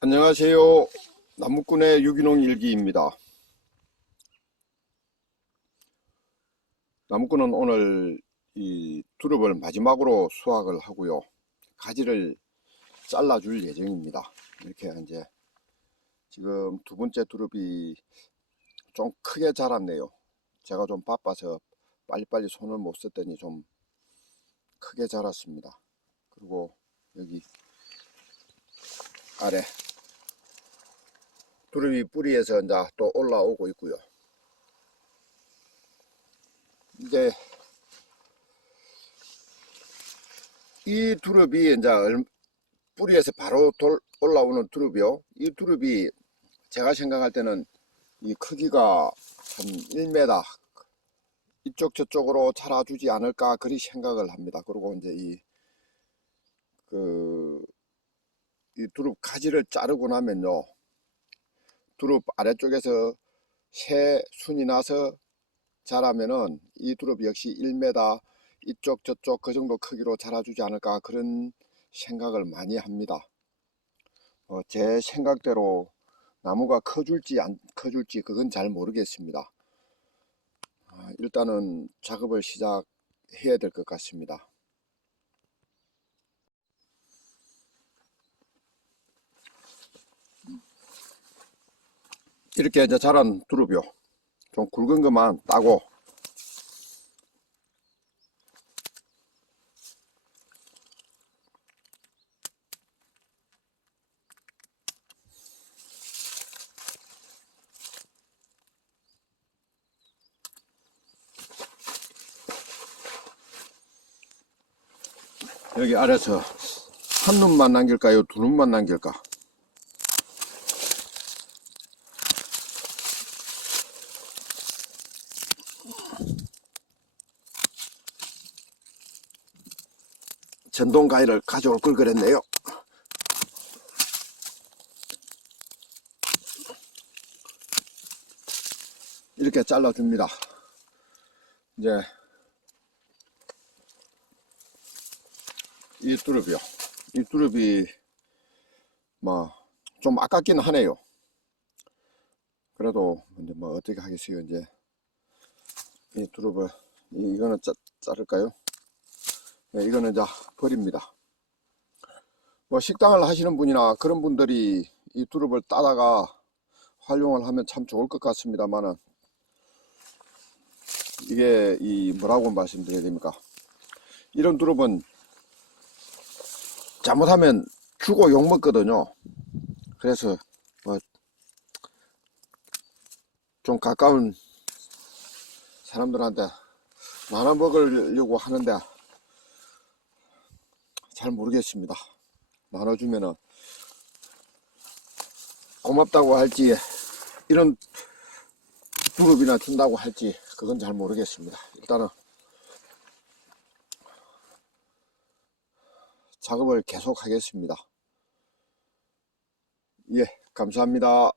안녕하세요. 나무꾼의 유기농 일기입니다. 나무꾼은 오늘 이 두릅을 마지막으로 수확을 하고요. 가지를 잘라줄 예정입니다. 이렇게 이제 지금 두 번째 두릅이 좀 크게 자랐네요. 제가 좀 바빠서 빨리빨리 손을 못 썼더니 좀 크게 자랐습니다. 그리고 여기 아래 두릅이 뿌리에서 이제 또 올라오고 있고요. 이제 이 두릅이 이제 얼- 뿌리에서 바로 돌, 올라오는 두릅이요. 이 두릅이 제가 생각할 때는 이 크기가 한 1m 이쪽 저쪽으로 자라주지 않을까 그리 생각을 합니다. 그리고 이제 이 그, 이 두릅 가지를 자르고 나면요. 두릅 아래쪽에서 새 순이 나서 자라면은 이 두릅 역시 1m 이쪽 저쪽 그 정도 크기로 자라주지 않을까 그런 생각을 많이 합니다. 어, 제 생각대로 나무가 커줄지 안 커줄지 그건 잘 모르겠습니다. 아, 일단은 작업을 시작해야 될 것 같습니다. 이렇게 이제 자란 두릅이요. 좀 굵은 것만 따고 여기 아래서 한 놈만 남길까요? 두 놈만 남길까? 전동 가위를 가져올 걸 그랬네요. 이렇게 잘라줍니다. 이제 이 두릅이요. 이 두릅이 뭐좀 아깝긴 하네요. 그래도 이제 뭐 어떻게 하겠어요. 이제 이 두릅을 이- 이거는 자, 자를까요? 네, 이거는 이제 버립니다. 뭐 식당을 하시는 분이나 그런 분들이 이 두릅을 따다가 활용을 하면 참 좋을 것 같습니다만은 이게 이 뭐라고 말씀드려야 됩니까? 이런 두릅은 잘못하면 주고 욕 먹거든요. 그래서 뭐 좀 가까운 사람들한테 나눠 먹으려고 하는데 잘 모르겠습니다. 나눠주면은 고맙다고 할지 이런 두릅이나 준다고 할지 그건 잘 모르겠습니다. 일단은 작업을 계속 하겠습니다. 예, 감사합니다.